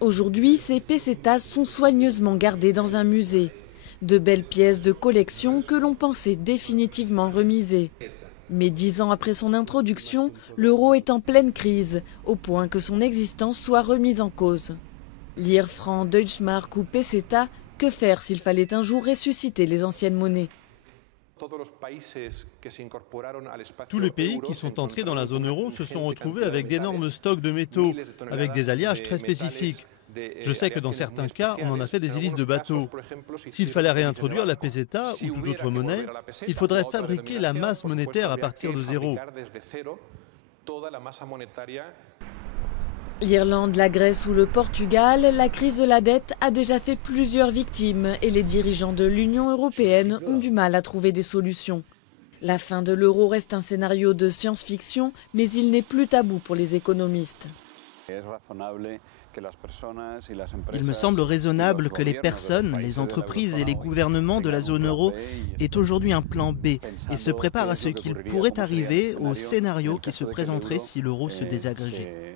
Aujourd'hui, ces pesetas sont soigneusement gardées dans un musée. De belles pièces de collection que l'on pensait définitivement remisées. Mais 10 ans après son introduction, l'euro est en pleine crise, au point que son existence soit remise en cause. Lire franc, Deutschmark ou peseta, que faire s'il fallait un jour ressusciter les anciennes monnaies? Tous les pays qui sont entrés dans la zone euro se sont retrouvés avec d'énormes stocks de métaux, avec des alliages très spécifiques. Je sais que dans certains cas, on en a fait des hélices de bateaux. S'il fallait réintroduire la peseta ou toute autre monnaie, il faudrait fabriquer la masse monétaire à partir de zéro. L'Irlande, la Grèce ou le Portugal, la crise de la dette a déjà fait plusieurs victimes et les dirigeants de l'Union européenne ont du mal à trouver des solutions. La fin de l'euro reste un scénario de science-fiction, mais il n'est plus tabou pour les économistes. Il me semble raisonnable que les personnes, les entreprises et les gouvernements de la zone euro aient aujourd'hui un plan B et se préparent à ce qu'il pourrait arriver au scénario qui se présenterait si l'euro se désagrégeait.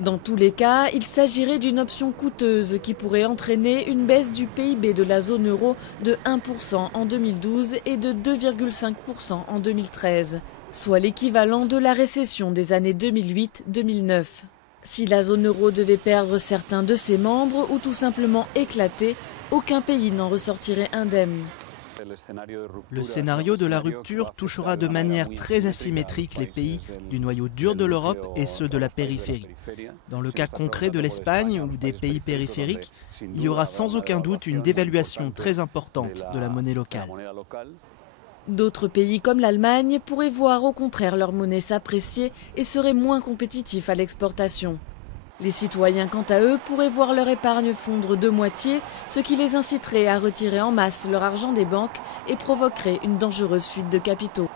Dans tous les cas, il s'agirait d'une option coûteuse qui pourrait entraîner une baisse du PIB de la zone euro de 1% en 2012 et de 2,5% en 2013, soit l'équivalent de la récession des années 2008-2009. Si la zone euro devait perdre certains de ses membres ou tout simplement éclater, aucun pays n'en ressortirait indemne. Le scénario de la rupture touchera de manière très asymétrique les pays du noyau dur de l'Europe et ceux de la périphérie. Dans le cas concret de l'Espagne ou des pays périphériques, il y aura sans aucun doute une dévaluation très importante de la monnaie locale. D'autres pays comme l'Allemagne pourraient voir au contraire leur monnaie s'apprécier et seraient moins compétitifs à l'exportation. Les citoyens, quant à eux, pourraient voir leur épargne fondre de moitié, ce qui les inciterait à retirer en masse leur argent des banques et provoquerait une dangereuse fuite de capitaux.